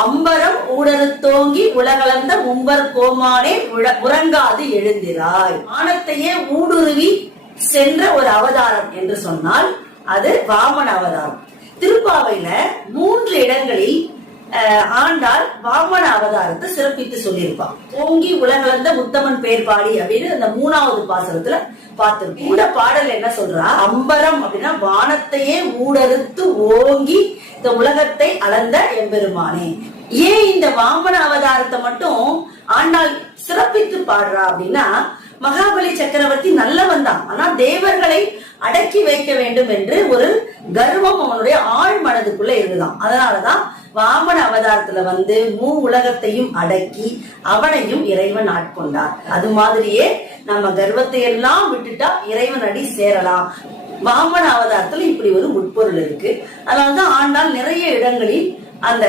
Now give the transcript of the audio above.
அம்பரம் ஊடறுத்தோங்கி உலகளந்த மும்பர் கோமானே உறங்காது எழுந்திராய். வானத்தையே ஊடுருவி சென்ற ஒரு அவதாரம் என்று சொன்னால் அது வாமன அவதாரம். திருப்பாவையில 3 இடங்களில் ஆண்டாள் வாமன அவதாரத்தை சிறப்பித்து சொல்லியிருப்பான். ஓங்கி உலகளந்த உத்தமன் பேர் பாடி அப்படின்னு அந்த 3வது பாசனத்துல பார்த்திருக்கோம். இந்த பாடல் என்ன சொல்றா, அம்பரம் அப்படின்னா வானத்தையே ஊடறுத்து ஓங்கி இந்த உலகத்தை அளந்த எம்பெருமானே. ஏன் இந்த வாமன அவதாரத்தை மட்டும் ஆண்டாள் சிறப்பித்து பாடுறா அப்படின்னா, மகாபலி சக்கரவர்த்தி நல்லவன் தான், ஆனா தேவர்களை அடக்கி வைக்க வேண்டும் என்று ஒரு கர்வம் அவனுடைய ஆழ் மனதுக்குள்ள இருக்குதான். அதனாலதான் வாமன அவதாரத்துல உலகத்தையும் அடக்கி அவனையும் இறைவன் ஆட்கொண்டார். அது மாதிரியே நம்ம கர்வத்தை எல்லாம் விட்டுட்டா இறைவன் அடி சேரலாம். வாமன அவதாரத்துல இப்படி ஒரு உட்பொருள் இருக்கு. அதனாலதான் ஆண்டாள் நிறைய இடங்களில் அந்த